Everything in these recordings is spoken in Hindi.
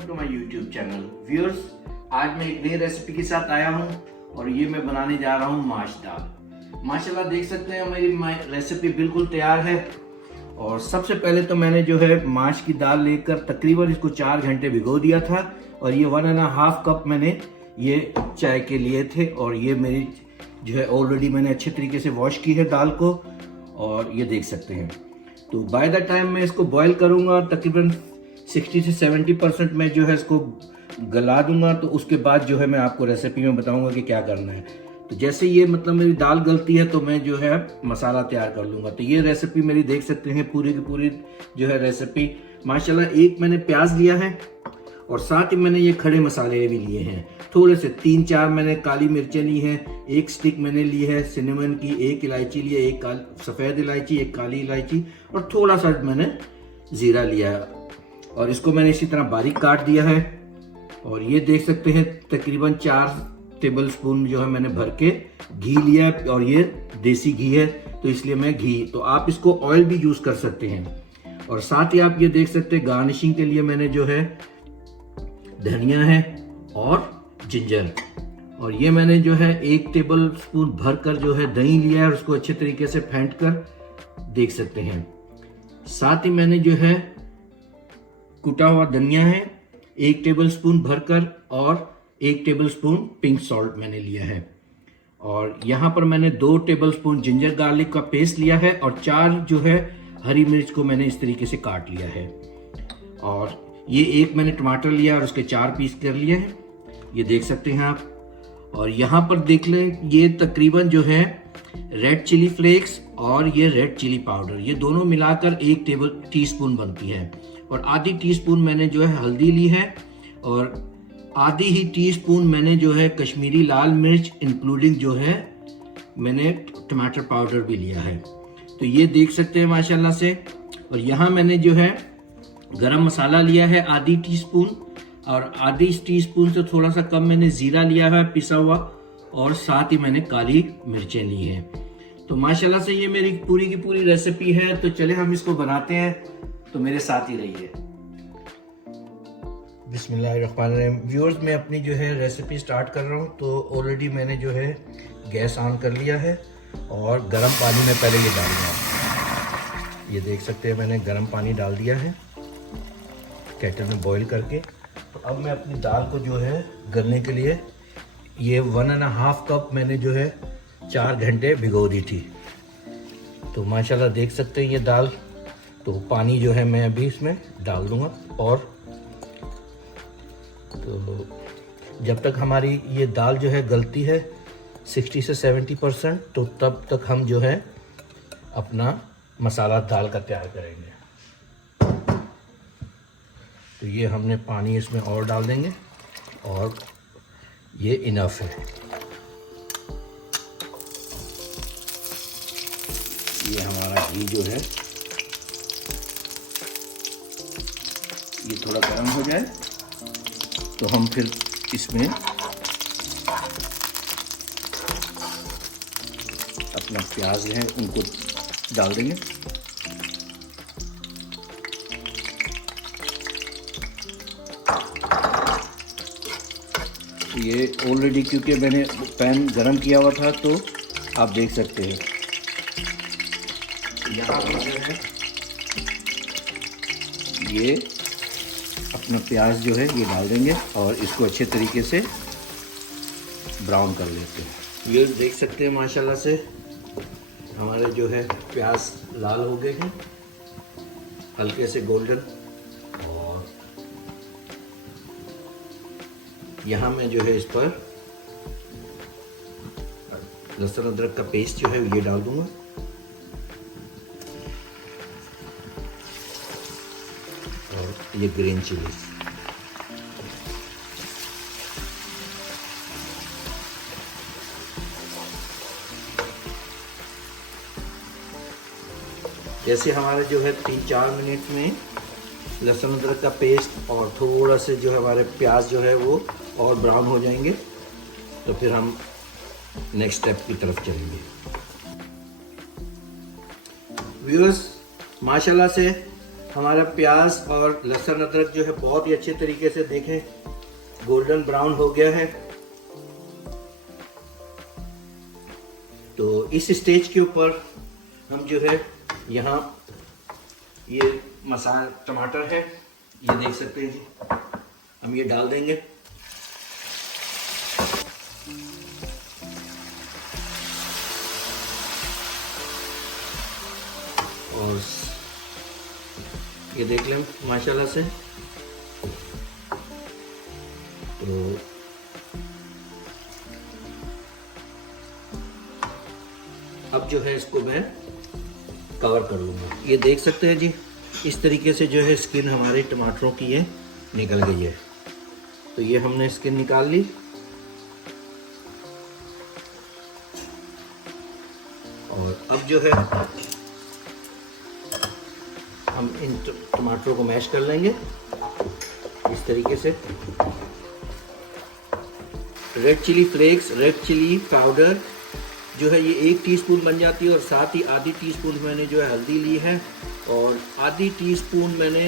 Welcome to my YouTube channel viewers. आज मैं एक नई रेसिपी के साथ आया हूं और ये मैं बनाने जा रहा हूं माश दाल। माशाल्लाह देख सकते हैं मेरी रेसिपी बिल्कुल तैयार है। और सबसे पहले तो मैंने जो है माश की दाल लेकर तकरीबन इसको 4 घंटे भिगो दिया था और ये 1.5 कप मैंने ये चाय के लिए थे। और ये मेरी जो है ऑलरेडी मैंने अच्छे तरीके से वॉश की है दाल को और ये देख सकते हैं। तो बाय द टाइम मैं इसको बॉईल करूँगा तकरीबन 60 से 70% मैं जो है इसको गला दूंगा। तो उसके बाद जो है मैं आपको रेसिपी में बताऊंगा कि क्या करना है। तो जैसे ये मतलब मेरी दाल गलती है तो मैं जो है मसाला तैयार कर लूँगा। तो ये रेसिपी मेरी देख सकते हैं पूरी की पूरी जो है रेसिपी। माशाल्लाह एक मैंने प्याज लिया है और साथ ही मैंने ये खड़े मसाले भी लिए हैं। थोड़े से 3-4 मैंने काली मिर्चें ली हैं, एक स्टिक मैंने ली है सिनेमन की, एक इलायची ली है, एक सफ़ेद इलायची, एक काली इलायची और थोड़ा सा मैंने ज़ीरा लिया है। और इसको मैंने इसी तरह बारीक काट दिया है। और ये देख सकते हैं तकरीबन 4 टेबल स्पून जो है मैंने भर के घी लिया है और ये देसी घी है तो इसलिए मैं घी, तो आप इसको ऑयल भी यूज़ कर सकते हैं। और साथ ही आप ये देख सकते हैं गार्निशिंग के लिए मैंने जो है धनिया है और जिंजर। और ये मैंने जो है 1 टेबल स्पून भर कर जो है दही लिया है और उसको अच्छे तरीके से फेंट कर देख सकते हैं। साथ ही मैंने जो है कुटा हुआ धनिया है 1 टेबल स्पून भरकर और 1 टेबल स्पून पिंक सॉल्ट मैंने लिया है। और यहाँ पर मैंने 2 टेबल स्पून जिंजर गार्लिक का पेस्ट लिया है और 4 जो है हरी मिर्च को मैंने इस तरीके से काट लिया है। और ये 1 मैंने टमाटर लिया और उसके 4 पीस कर लिए हैं, ये देख सकते हैं आप। और यहाँ पर देख लें ये तकरीबन जो है रेड चिली फ्लेक्स और ये रेड चिली पाउडर ये दोनों मिलाकर 1 टीस्पून बनती है। और आधी टीस्पून मैंने जो है हल्दी ली है और आधी ही टीस्पून मैंने जो है कश्मीरी लाल मिर्च इंक्लूडिंग जो है मैंने टमाटर पाउडर भी लिया है। तो ये देख सकते हैं माशाल्लाह से। और यहाँ मैंने जो है गरम मसाला लिया है आधी टीस्पून और आधी टीस्पून से थोड़ा सा कम मैंने ज़ीरा लिया है पिसा हुआ और साथ ही मैंने काली मिर्चें ली हैं। तो माशाल्लाह से ये मेरी पूरी की पूरी रेसिपी है। तो चले हम इसको बनाते हैं, तो मेरे साथ ही रहिए। बिस्मिल्लाहिर्रहमानिर्रहीम। व्यूअर्स मैं अपनी जो है रेसिपी स्टार्ट कर रहा हूँ। तो ऑलरेडी मैंने जो है गैस ऑन कर लिया है और गर्म पानी में पहले ये डाल दिया। ये देख सकते हैं मैंने गर्म पानी डाल दिया है केटल में बॉईल करके। तो अब मैं अपनी दाल को जो है गलने के लिए ये 1.5 कप मैंने जो है 4 घंटे भिगो दी थी। तो माशाल्लाह देख सकते हैं ये दाल। तो पानी जो है मैं अभी इसमें डाल दूंगा। और तो जब तक हमारी ये दाल जो है गलती है 60 से 70% तो तब तक हम जो है अपना मसाला दाल का तैयार करेंगे। तो ये हमने पानी इसमें और डाल देंगे और ये इनफ है। ये हमारा घी जो है ये थोड़ा गर्म हो जाए तो हम फिर इसमें अपना प्याज है उनको डाल देंगे। ये ऑलरेडी क्योंकि मैंने पैन गरम किया हुआ था तो आप देख सकते हैं यहाँ पर जो है ये अपना प्याज जो है ये डाल देंगे और इसको अच्छे तरीके से ब्राउन कर लेते हैं। ये देख सकते हैं माशाल्लाह से हमारे जो है प्याज लाल हो गए हैं हल्के से गोल्डन। और यहाँ मैं जो है इस पर लहसुन अदरक का पेस्ट जो है ये डाल दूंगा। और ये ग्रीन चिली जैसे हमारे जो है 3-4 मिनट में लहसुन अदरक का पेस्ट और थोड़ा से जो है हमारे प्याज जो है वो और ब्राउन हो जाएंगे तो फिर हम नेक्स्ट स्टेप की तरफ चलेंगे। व्यूअर्स माशाल्लाह से हमारा प्याज और लहसुन अदरक जो है बहुत ही अच्छे तरीके से देखें गोल्डन ब्राउन हो गया है। तो इस स्टेज के ऊपर हम जो है यहाँ ये मसाला टमाटर है, ये देख सकते हैं जी, हम ये डाल देंगे। और ये देख लें माशाल्लाह से। तो अब जो है इसको मैं कवर कर लूँगा। ये देख सकते हैं जी, इस तरीके से जो है स्किन हमारे टमाटरों की ये निकल गई है। तो ये हमने स्किन निकाल ली। और अब जो है हम इन टमाटरों को मैश कर लेंगे इस तरीके से। Red chilli flakes, red chilli powder जो है ये 1 टीस्पून बन जाती है, और साथ ही आधी टीस्पून मैंने जो है हल्दी ली है, और आधी टीस्पून मैंने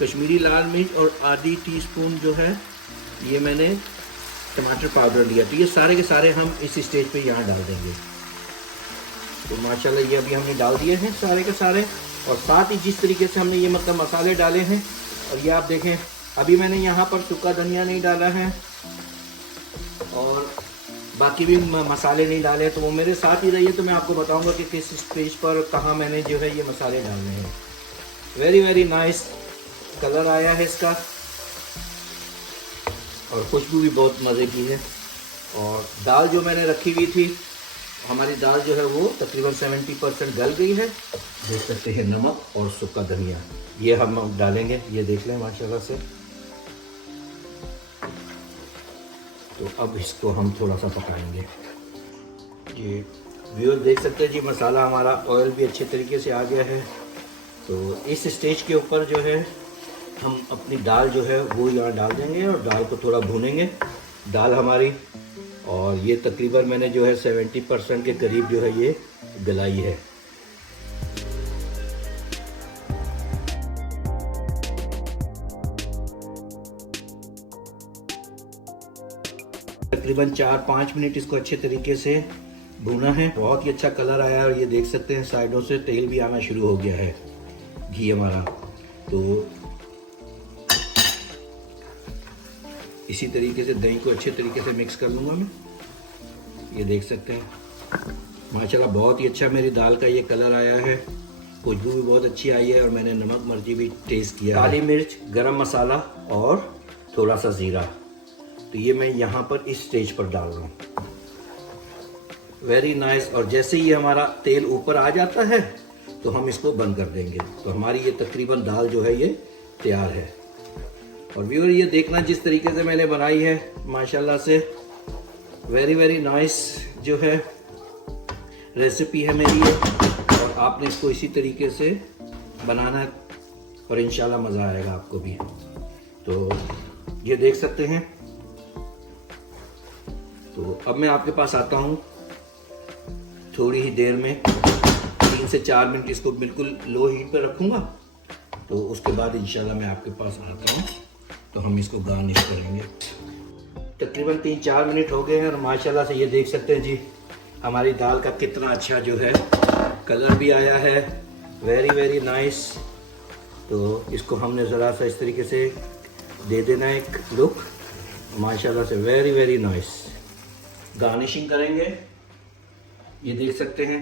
कश्मीरी लाल मिर्च, और आधी टीस्पून जो है ये मैंने टमाटर पाउडर लिया। तो ये सारे के सारे हम इस स्टेज पे यहाँ डाल देंगे। तो माशाल्लाह ये अभी हमने डाल दिए हैं सारे के सारे। और साथ ही जिस तरीके से हमने ये मतलब मसाले डाले हैं, और ये आप देखें अभी मैंने यहाँ पर सूखा धनिया नहीं डाला है और बाकी भी मसाले नहीं डाले, तो वो मेरे साथ ही रहिए तो मैं आपको बताऊंगा कि किस स्टेज पर कहाँ मैंने जो है ये मसाले डालने हैं। वेरी वेरी नाइस कलर आया है इसका, और खुशबू भी बहुत मज़े की है। और दाल जो मैंने रखी हुई थी, हमारी दाल जो है वो तकरीबन 70% गल गई है। देख सकते हैं नमक और सूखा धनिया ये हम डालेंगे, ये देख लें माशाल्लाह से। तो अब इसको हम थोड़ा सा पकाएंगे। ये व्यूअर देख सकते हैं जी, मसाला हमारा ऑयल भी अच्छे तरीके से आ गया है। तो इस स्टेज के ऊपर जो है हम अपनी दाल जो है वो यहाँ डाल देंगे, और दाल को थोड़ा भूनेंगे। दाल हमारी, और ये तकरीबन मैंने जो है 70% के करीब जो है ये गलाई है। तकरीबन 4-5 मिनट इसको अच्छे तरीके से भूना है। बहुत ही अच्छा कलर आया है, और ये देख सकते हैं साइडों से तेल भी आना शुरू हो गया है, घी हमारा। तो इसी तरीके से दही को अच्छे तरीके से मिक्स कर लूँगा मैं। ये देख सकते हैं माशाल्लाह बहुत ही अच्छा मेरी दाल का ये कलर आया है, खुशबू भी बहुत अच्छी आई है, और मैंने नमक मिर्ची भी टेस्ट किया, काली मिर्च, गरम मसाला और थोड़ा सा ज़ीरा। तो ये मैं यहाँ पर इस स्टेज पर डाल रहा हूँ। Very nice. और जैसे ही हमारा तेल ऊपर आ जाता है तो हम इसको बंद कर देंगे। तो हमारी ये तकरीबन दाल जो है ये तैयार है। और व्यूअर ये देखना जिस तरीके से मैंने बनाई है माशाल्लाह से, वेरी वेरी नाइस जो है रेसिपी है मेरी ये। और आपने इसको इसी तरीके से बनाना है, और इंशाल्लाह मज़ा आएगा आपको भी। तो ये देख सकते हैं। तो अब मैं आपके पास आता हूँ थोड़ी ही देर में, 3 से 4 मिनट इसको बिल्कुल लो हीट पर रखूँगा। तो उसके बाद इंशाल्लाह मैं आपके पास आता हूँ, तो हम इसको गार्निश करेंगे। तकरीबन 3-4 मिनट हो गए हैं, और माशाल्लाह से ये देख सकते हैं जी हमारी दाल का कितना अच्छा जो है कलर भी आया है। Very very nice. तो इसको हमने ज़रा सा इस तरीके से दे देना एक लुक, माशाल्लाह से वेरी वेरी नाइस। गार्निशिंग करेंगे, ये देख सकते हैं।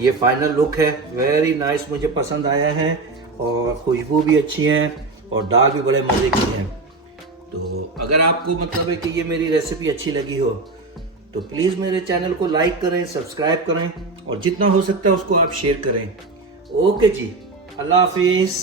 ये फाइनल लुक है, वेरी नाइस, मुझे पसंद आया है, और खुशबू भी अच्छी है, और दाल भी बड़े मज़े की है। तो अगर आपको मतलब है कि ये मेरी रेसिपी अच्छी लगी हो तो प्लीज़ मेरे चैनल को लाइक करें, सब्सक्राइब करें, और जितना हो सकता है उसको आप शेयर करें। ओके जी, अल्लाह हाफिज़।